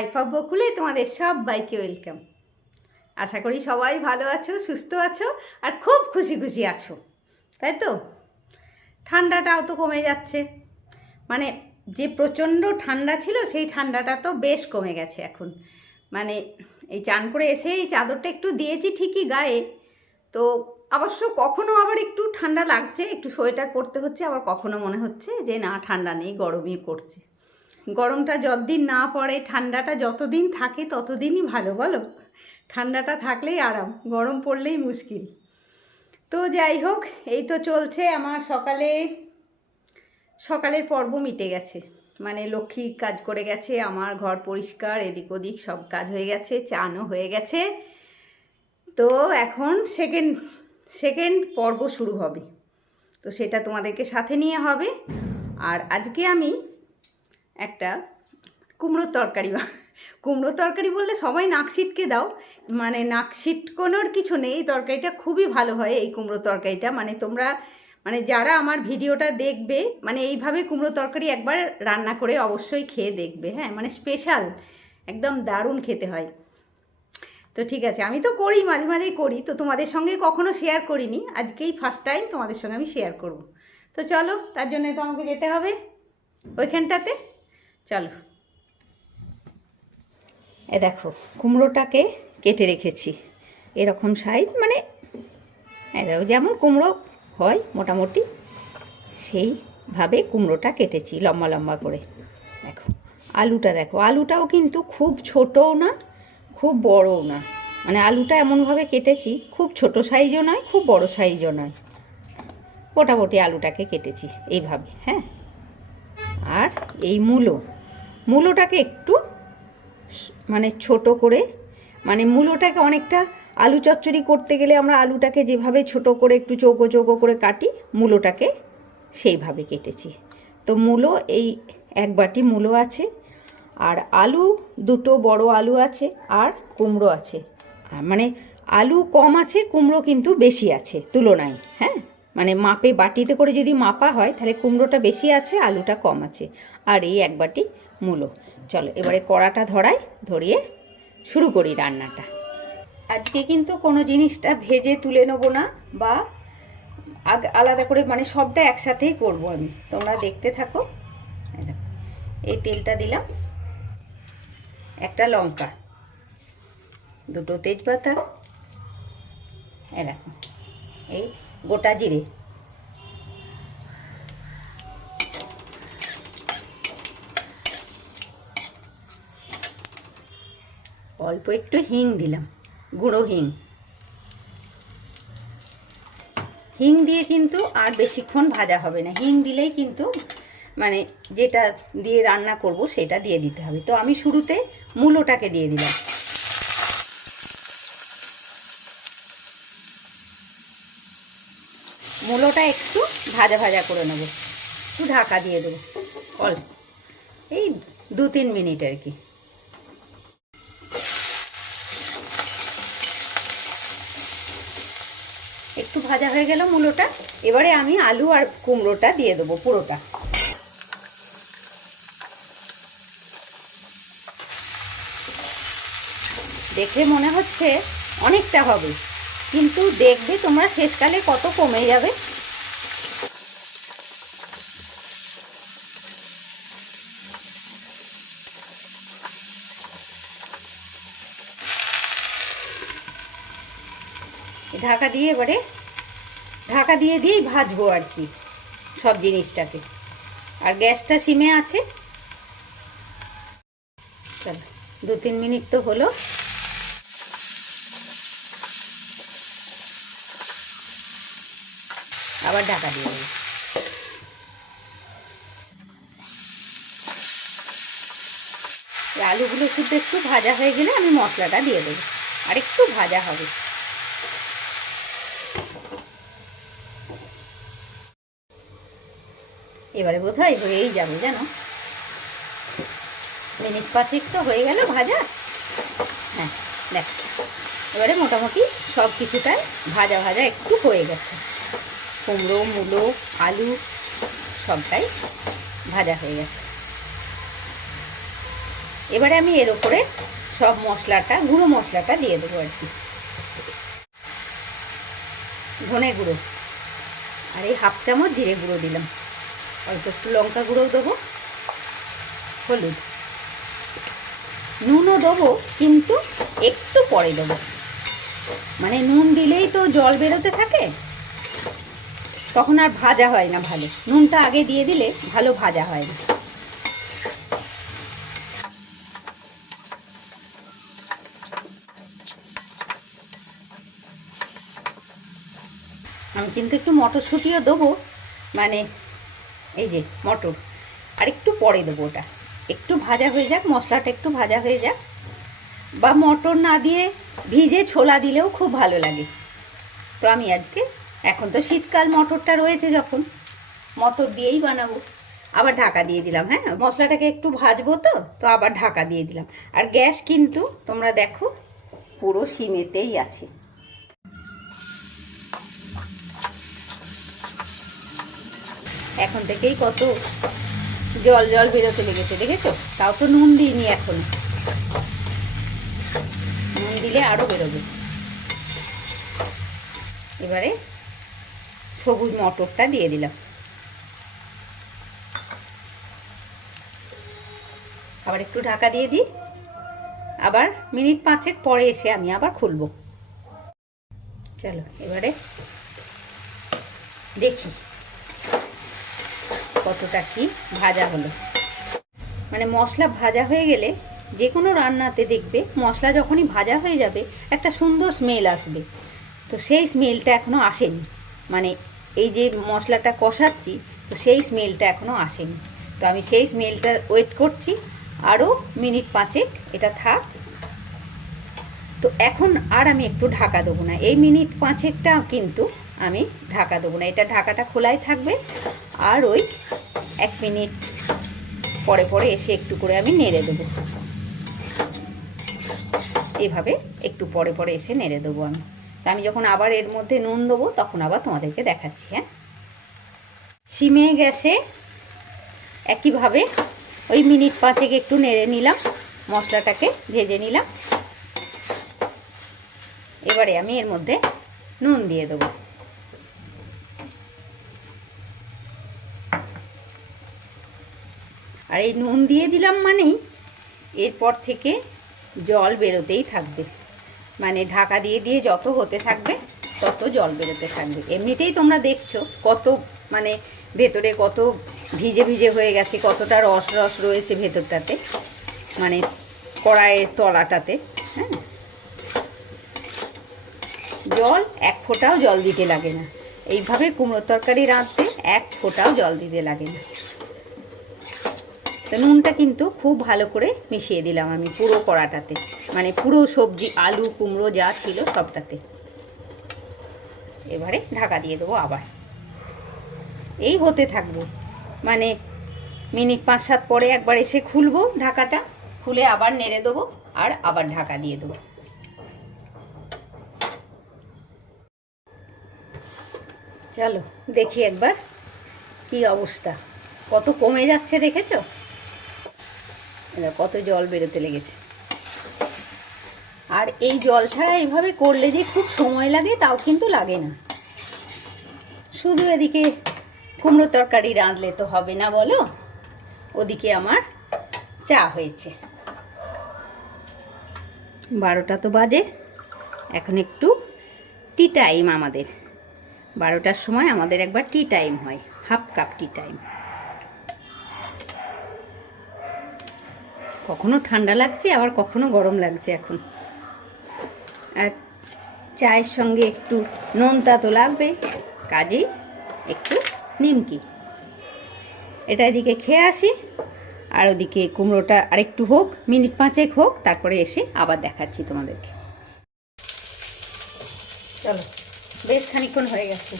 Life of বকুলে তোমাদের সবাইকে welcome. আশা করি সবাই ভালো আছো, সুস্থ আছো আর খুব খুশি খুশি আছো, তাই তো? ঠান্ডাটাও তো কমে যাচ্ছে, মানে যে প্রচণ্ড ঠান্ডা ছিল সেই ঠান্ডাটা তো বেশ কমে গেছে এখন। মানে এই চান করে এসে এই চাদরটা একটু দিয়েছি ঠিকই গায়ে, তো অবশ্য কখনো আবার একটু ঠান্ডা লাগছে, একটু সোয়েটার পরতে হচ্ছে, আবার কখনো মনে হচ্ছে যে না ঠান্ডা নেই, গরমই করছে। গরমটা যতদিন না পড়ে, ঠান্ডাটা যতদিন থাকে ততদিনই ভালো, বলো? ঠান্ডাটা থাকলেই আরাম, গরম পড়লেই মুশকিল। তো যাই হোক, এই তো চলছে আমার সকালের পর্ব মিটে গেছে। মানে লক্ষ্মী কাজ করে গেছে, আমার ঘর পরিষ্কার, এদিক ওদিক সব কাজ হয়ে গেছে, চানও হয়ে গেছে। তো এখন সেকেন্ড পর্ব শুরু হবে, তো সেটা তোমাদেরকে সাথে নিয়ে হবে। আর আজকে আমি একটা কুমড়োর তরকারি বললে সবাই নাক সিটকে দাও, মানে নাক সিটকোনোর কিছু নেই। এই তরকারিটা খুবই ভালো হয়, এই কুমড়ো তরকারিটা। মানে তোমরা মানে যারা আমার ভিডিওটা দেখবে, মানে এইভাবে কুমড়ো তরকারি একবার রান্না করে অবশ্যই খেয়ে দেখবে। হ্যাঁ, মানে স্পেশাল, একদম দারুণ খেতে হয়। তো ঠিক আছে, আমি তো করি, মাঝে মাঝেই করি, তো তোমাদের সঙ্গে কখনো শেয়ার করিনি, আজকেই ফার্স্ট টাইম তোমাদের সঙ্গে আমি শেয়ার করব। তো চলো, তার জন্য তো আমাকে যেতে হবে ওইখানটাতে, চলো। এ দেখো, কুমড়োটাকে কেটে রেখেছি এরকম সাইজ, মানে দেখো যেমন কুমড়ো হয় মোটামুটি সেইভাবে কুমড়োটা কেটেছি লম্বা লম্বা করে। দেখো দেখো, আলুটাও কিন্তু খুব ছোটও না খুব বড়ও না, মানে আলুটা এমনভাবে কেটেছি, খুব ছোট সাইজও নয় খুব বড় সাইজও নয়, মোটামুটি আলুটাকে কেটেছি এইভাবে। হ্যাঁ, আর এই মূলোটাকে একটু মানে ছোট করে, মানে মূলোটাকে অনেকটা আলু চচ্চড়ি করতে গেলে আমরা আলুটাকে যেভাবে ছোট করে একটু চৌকো চৌকো করে কাটি, মূলোটাকে সেইভাবে কেটেছি। তো মূলো এই এক বাটি মূলো আছে, আর আলু দুটো বড় আলু আছে, আর কুমড়ো আছে। মানে আলু কম আছে, কুমড়ো কিন্তু বেশি আছে তুলনায়। হ্যাঁ, মানে মাপে বাটিতে করে যদি মাপা হয় তাহলে কুমড়োটা বেশি আছে, আলুটা কম আছে। আর এই এক বাটি মূলো। চলো এবারে কড়াটা ধরিয়ে শুরু করি রান্নাটা। আজকে কিন্তু কোনো জিনিসটা ভেজে তুলে নেবো না, বা আলাদা করে, মানে সবটা একসাথেই করব আমি, তোমরা দেখতে থাকো। এই তেলটা দিলাম, একটা লঙ্কা, দুটো তেজপাতা, এরকম এই গোটা জিরে, অল্প একটু হিং দিলাম, গুঁড়ো হিং দিয়ে কিন্তু আর বেশিক্ষণ ভাজা হবে না। হিং দিলেই কিন্তু মানে যেটা দিয়ে রান্না করব সেটা দিয়ে দিতে হবে। তো আমি শুরুতে মূলোটাকে দিয়ে দিলাম। মূলোটা একটু ভাজা ভাজা করে নেব, একটু ঢাকা দিয়ে দেবো অল্প, এই 2-3 মিনিট আর কি। একটু ভাজা হয়ে গেল মূলোটা, এবারে আমি আলু আর কুমড়োটা দিয়ে দেবো পুরোটা। দেখে মনে হচ্ছে অনেকটা হবে, কিন্তু দেখবে তোমরা শেষকালে কত কমে যাবে। ঢাকা দিয়ে দিয়েই ভাজবো আর কি সব জিনিসটাকে। আর গ্যাসটা সিমে আছে। চলো 2-3 মিনিট তো হলো, আবার ঢাকা দিয়ে দেবো। আলুগুলো শুধু একটু ভাজা হয়ে গেলে আমি মশলাটা দিয়ে দেবো, আর একটু ভাজা হবে। এবারে বোধহয় হয়েই যাবে, জানো, মিনিট 5 তো হয়ে গেল ভাজা। হ্যাঁ দেখো, এবারে মোটামুটি সব কিছুটাই ভাজা ভাজা একটু হয়ে গেছে। কুমড়ো, মূলো, আলু সবটাই ভাজা হয়ে গেছে। এবারে আমি এর উপরে সব মশলাটা, গুঁড়ো মশলাটা দিয়ে দেবো আর কি। ধনে গুঁড়ো, আর এই 1/2 চামচ জিরে গুঁড়ো দিলাম, অল্প একটু লঙ্কা গুঁড়োও দেবো, হলুদ, নুনও দেবো কিন্তু একটু পরে দেবো, মানে নুন দিলেই তো জল বেরোতে থাকে, তখন আর ভাজা হয় না ভালো। নুনটা আগে দিয়ে দিলে ভালো ভাজা হয় না। আমি কিন্তু একটু মটরশুঁটিও দেবো, মানে এই যে মটর, আর একটু পরে দেবো, ওটা একটু ভাজা হয়ে যাক, মশলাটা একটু ভাজা হয়ে যাক। বা মটর না দিয়ে ভিজে ছোলা দিলেও খুব ভালো লাগে। তো আমি আজকে, এখন তো শীতকাল, মটরটা রয়েছে যখন, মটর দিয়েই বানাবো। আবার ঢাকা দিয়ে দিলাম। হ্যাঁ, মশলাটাকে একটু ভাজবো, তো আবার ঢাকা দিয়ে দিলাম। আর গ্যাস কিন্তু তোমরা দেখো পুরো সিমেতেই আছে। এখন থেকেই কত জল জল বেরোতে লেগেছে, দেখেছো? তাও তো নুন দিইনি এখনো, নুন দিলে আরো বেরোবে। এবারে সবুজ মটরটা দিয়ে দিলাম, আবার একটু ঢাকা দিয়ে দিই। আবার মিনিট 5 পরে এসে আমি আবার খুলবো। চলো এবারে দেখি কতটা কি ভাজা হলো। মানে মশলা ভাজা হয়ে গেলে যে কোনো রান্নাতে দেখবে, মশলা যখনই ভাজা হয়ে যাবে একটা সুন্দর স্মেল আসবে। তো সেই স্মেলটা এখনো আসেনি, মানে এই যে মশলাটা কষাচ্ছি, তো সেই স্মেলটা এখনো আসেনি। তো আমি সেই স্মেলটা ওয়েট করছি, আরও মিনিট 5 এটা থাক। তো এখন আর আমি একটু ঢাকা দেবো না, এই মিনিট 5টা কিন্তু আমি ঢাকা দেবো না, এটা ঢাকাটা খোলাই থাকবে। আর ওই 1 মিনিট পরে পরে এসে একটু করে আমি নেড়ে দেবো, এভাবে একটু পরে পরে এসে নেড়ে দেবো আমি। তা আমি যখন আবার এর মধ্যে নুন দেবো তখন আবার তোমাদেরকে দেখাচ্ছি। হ্যাঁ, সিমে গ্যাসে একইভাবে ওই মিনিট 5 একটু নেড়ে নিলাম, মশলাটাকে ভেজে নিলাম। এবারে আমি এর মধ্যে নুন দিয়ে দেবো। আর এই নুন দিয়ে দিলাম মানেই এরপর থেকে জল বেরোতেই থাকবে, মানে ঢাকা দিয়ে দিয়ে যত হতে থাকবে তত জল বেরোতে থাকবে। এমনিতেই তোমরা দেখছো কত, মানে ভেতরে কত ভিজে ভিজে হয়ে গেছে, কতটা রস রস রয়েছে ভেতরটাতে, মানে কড়াইয়ের তলাটাতে। হ্যাঁ, জল 1 ফোঁটাও জল দিতে লাগে না, এইভাবে কুমড়োর তরকারি রাঁধতে 1 ফোঁটাও জল দিতে লাগে না। তো নুনটা কিন্তু খুব ভালো করে মিশিয়ে দিলাম আমি পুরো কড়াটাতে, মানে পুরো সবজি, আলু কুমড়ো যা ছিল সবটাতে। এবারে ঢাকা দিয়ে দেবো, আবার এই হতে থাকবে, মানে মিনিট 5-7 পরে একবার এসে খুলবো, ঢাকাটা খুলে আবার নেড়ে দেবো, আর আবার ঢাকা দিয়ে দেবো। চলো দেখি একবার কি অবস্থা, কত কমে যাচ্ছে দেখেছো? কত জল বেরোতে লেগেছে। আর এই জল ছাড়া এইভাবে করলে যে খুব সময় লাগে তাও কিন্তু লাগে না। শুধু এদিকে কুমড়ো তরকারি রাঁধলে তো হবে না বলো, ওদিকে আমার চা হয়েছে। 12টা তো বাজে, এখন একটু টি টাইম আমাদের। 12টার সময় আমাদের একবার টি টাইম হয়, 1/2 কাপ টি টাইম। কখনো ঠান্ডা লাগছে আবার কখনো গরম লাগছে এখন। আর চায়ের সঙ্গে একটু নোনতা তো লাগবে, কাজেই একটু নিমকি। এটা এদিকে খেয়ে আসি, আর ওদিকে কুমড়োটা আরেকটু হোক, মিনিট 5 হোক, তারপরে এসে আবার দেখাচ্ছি তোমাদেরকে। চলো বেশ খানিকক্ষণ হয়ে গেছে,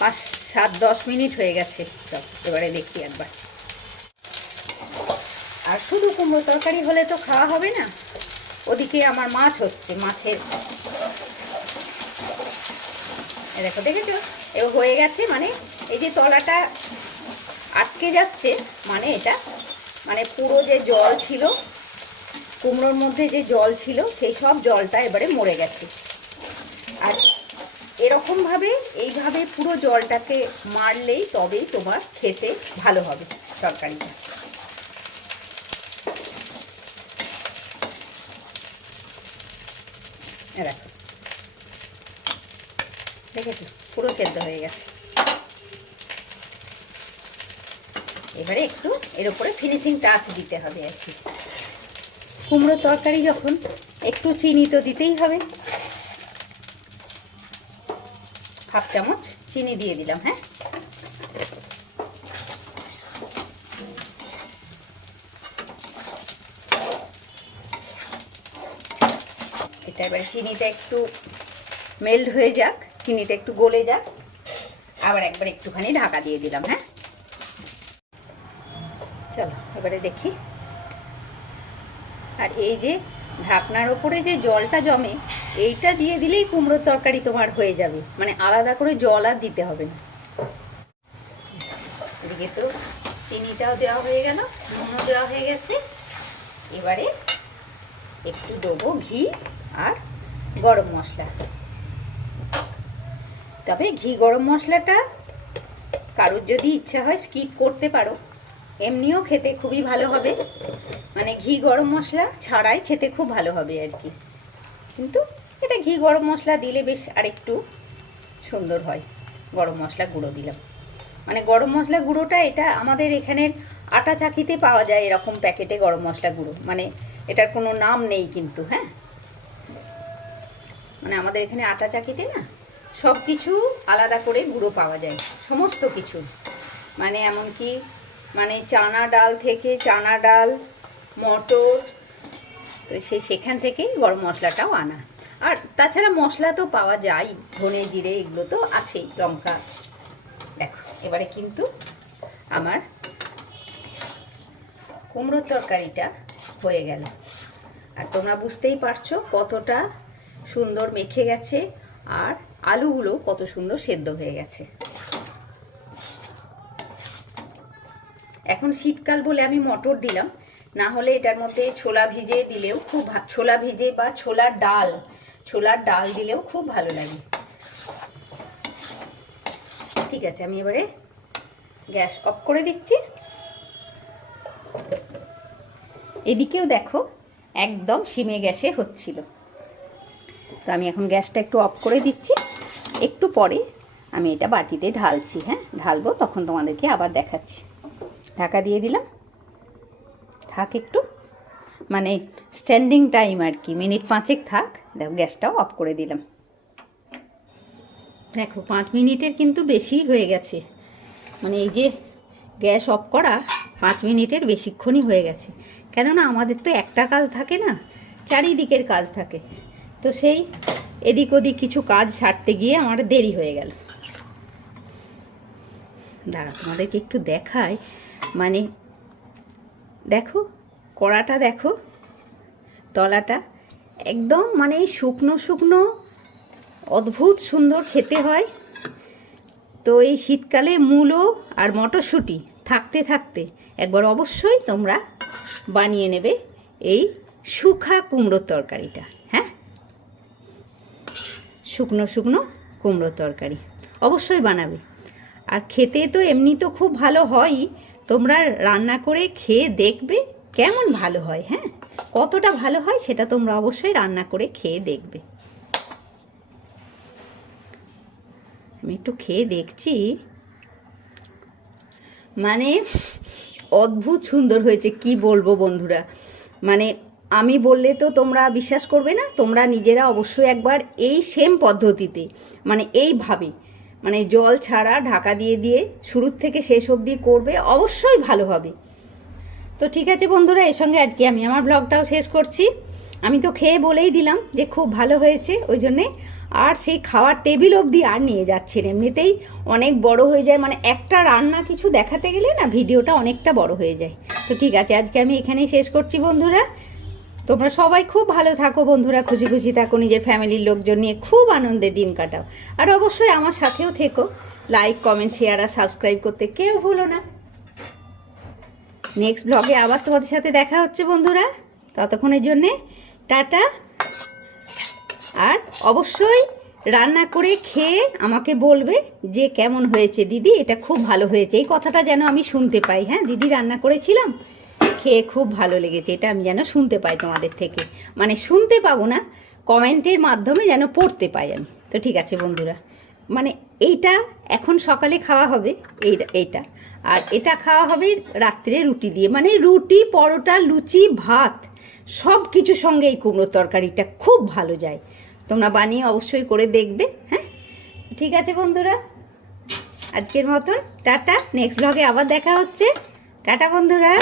5-7-10 মিনিট হয়ে গেছে। চল এবারে দেখি একবার। আর শুধু কুমড়ো তরকারি হলে তো খাওয়া হবে না, ওদিকে আমার মাছ হচ্ছে, মাছের দেখো, দেখেছো এবার হয়ে গেছে, মানে এই যে তলাটা আটকে যাচ্ছে, মানে এটা, মানে পুরো যে জল ছিল কুমড়োর মধ্যে যে জল ছিল সেই সব জলটা এবারে মরে গেছে। আর এরকমভাবে এইভাবে পুরো জলটাকে মারলেই তবেই তোমার খেতে ভালো হবে তরকারিটা। দেখো, দেখেছো পুরো সেদ্ধ হয়ে গেছে। এবারে একটু এর উপরে ফিনিশিং টাচ দিতে হবে আর কি। কুমড়োর তরকারি যখন একটু চিনি তো দিতেই হবে, হাফ চামচ চিনি দিয়ে দিলাম। হ্যাঁ, এটা এবার চিনিটা একটু মেল্ট হয়ে যাক, চিনিটা একটু গলে যাক, আবার একবার একটুখানি ঢাকা দিয়ে দিলাম। হ্যাঁ, চলো এবারে দেখি। আর এই যে ঢাকনার ওপরে যে জলটা জমে, এইটা দিয়ে দিলেই কুমড়োর তরকারি তোমার হয়ে যাবে, মানে আলাদা করে জল আর দিতে হবে না। এদিকে তো চিনিটাও দেওয়া হয়ে গেল, নুনও দেওয়া হয়ে গেছে। এবারে একটু দেবো ঘি আর গরম মশলা। তবে ঘি গরম মশলাটা কারোর যদি ইচ্ছা হয় স্কিপ করতে পারো, এমনিও খেতে খুবই ভালো হবে, মানে ঘি গরম মশলা ছাড়াই খেতে খুব ভালো হবে আর কি। কিন্তু এটা ঘি গরম মশলা দিলে বেশ আরেকটু সুন্দর হয়। গরম মশলা গুঁড়ো দিলাম, মানে গরম মশলা গুঁড়োটা এটা আমাদের এখানের আটা চাকিতে পাওয়া যায়, এরকম প্যাকেটে গরম মশলা গুঁড়ো, মানে এটার কোনো নাম নেই কিন্তু। হ্যাঁ, মানে আমাদের এখানে আটা চাকিতে না সব কিছু আলাদা করে গুঁড়ো পাওয়া যায়, সমস্ত কিছু, মানে এমনকি মানে চানা ডাল থেকে চানা ডাল, মটর, তো সেখান থেকেই গরম মশলাটাও আনা। আর তাছাড়া মশলা তো পাওয়া যায়, ধনে জিরে এগুলো তো আছেই, লঙ্কা। দেখো এবারে কিন্তু আমার কুমড়োর তরকারিটা হয়ে গেল। আর তোমরা বুঝতেই পারছো কতটা সুন্দর মেখে গেছে, আর আলুগুলো কত সুন্দর সেদ্ধ হয়ে গেছে। এখন শীতকাল বলে আমি মটর দিলাম, না হলে এটার মধ্যে ছোলা ভিজে দিলেও খুব, ছোলা ভিজে বা ছোলার ডাল দিলেও খুব ভালো লাগে। ঠিক আছে, আমি এবারে গ্যাস অফ করে দিচ্ছি। এদিকেও দেখো একদম সিমে গ্যাসে হচ্ছিল, তো আমি এখন গ্যাসটা একটু অফ করে দিচ্ছি। একটু পরে আমি এটা বাটিতে ঢালছি। হ্যাঁ, ঢালবো তখন তোমাদেরকে আবার দেখাচ্ছি। ঢাকা দিয়ে দিলাম, থাক একটু, মানে স্ট্যান্ডিং টাইম আর কি, মিনিট 5 থাক। দেখো গ্যাসটাও অফ করে দিলাম। দেখো 5 মিনিটের কিন্তু বেশি হয়ে গেছে, মানে এই যে গ্যাস অফ করা 5 মিনিটের বেশিক্ষণই হয়ে গেছে। কেননা আমাদের তো একটা কাজ থাকে না, চারিদিকের কাজ থাকে, তো সেই এদিক ওদিক কিছু কাজ সারতে গিয়ে আমার দেরি হয়ে গেল। দাঁড়া তোমাদেরকে একটু দেখাই, মানে দেখো কড়াটা, দেখো তলাটা একদম মানে শুকনো শুকনো, অদ্ভুত সুন্দর খেতে হয়। তো এই শীতকালে মূলো আর মটরশুঁটি থাকতে থাকতে একবার অবশ্যই তোমরা বানিয়ে নেবে এই শুকনা কুমড়োর তরকারিটা। হ্যাঁ, শুকনো শুকনো কুমড়োর তরকারি অবশ্যই বানাবে। আর খেতে তো এমনি তো খুব ভালো হয়ই, তোমরা রান্না করে খেয়ে দেখবে কেমন ভালো হয়। হ্যাঁ, কতটা ভালো হয় সেটা তোমরা অবশ্যই রান্না করে খেয়ে দেখবে। আমি একটু খেয়ে দেখছি, মানে অদ্ভুত সুন্দর হয়েছে, কি বলবো বন্ধুরা, মানে আমি বললে তো তোমরা বিশ্বাস করবে না। তোমরা নিজেরা অবশ্যই একবার এই সেম পদ্ধতিতে, মানে এইভাবে, মানে জল ছাড়া ঢাকা দিয়ে দিয়ে শুরুর থেকে শেষ অবধি করবে, অবশ্যই ভালো হবে। তো ঠিক আছে বন্ধুরা, এর সঙ্গে আজকে আমি আমার ব্লগটাও শেষ করছি। আমি তো খেয়ে বলেই দিলাম যে খুব ভালো হয়েছে, ওই জন্যে আর সেই খাওয়ার টেবিল অবধি আর নিয়ে যাচ্ছেন, এমনিতেই অনেক বড় হয়ে যায়, মানে একটা রান্না কিছু দেখাতে গেলে না ভিডিওটা অনেকটা বড় হয়ে যায়। তো ঠিক আছে, আজকে আমি এখানেই শেষ করছি বন্ধুরা। তোমরা সবাই খুব ভালো থাকো বন্ধুরা, খুশি খুশি থাকো, নিজের ফ্যামিলির লোকজন নিয়ে খুব আনন্দে দিন কাটাও। আর অবশ্যই আমার সাথেও থেকো, লাইক কমেন্ট শেয়ার আর সাবস্ক্রাইব করতে কেউ ভুলো না। নেক্সট ব্লগে আবার তোমাদের সাথে দেখা হচ্ছে বন্ধুরা। ততক্ষণের জন্যে টাটা। আর অবশ্যই রান্না করে খেয়ে আমাকে বলবে যে কেমন হয়েছে দিদি, এটা খুব ভালো হয়েছে, এই কথাটা যেন আমি শুনতে পাই। হ্যাঁ, দিদি রান্না করেছিলাম, খেয়ে খুব ভালো লেগেছে, এটা আমি যেন শুনতে পাই তোমাদের থেকে। মানে শুনতে পাবো না, কমেন্টের মাধ্যমে যেন পড়তে পাই আমি। তো ঠিক আছে বন্ধুরা, মানে এইটা এখন সকালে খাওয়া হবে, এইটা আর এটা খাওয়া হবে রাত্রে রুটি দিয়ে, মানে রুটি, পরোটা, লুচি, ভাত সব কিছুর সঙ্গে এই কুমড়োর তরকারিটা খুব ভালো যায়। তোমরা বানিয়ে অবশ্যই করে দেখবে। হ্যাঁ, ঠিক আছে বন্ধুরা, আজকের মতন টাটা। নেক্সট ব্লগে আবার দেখা হচ্ছে। টাটা বন্ধুরা।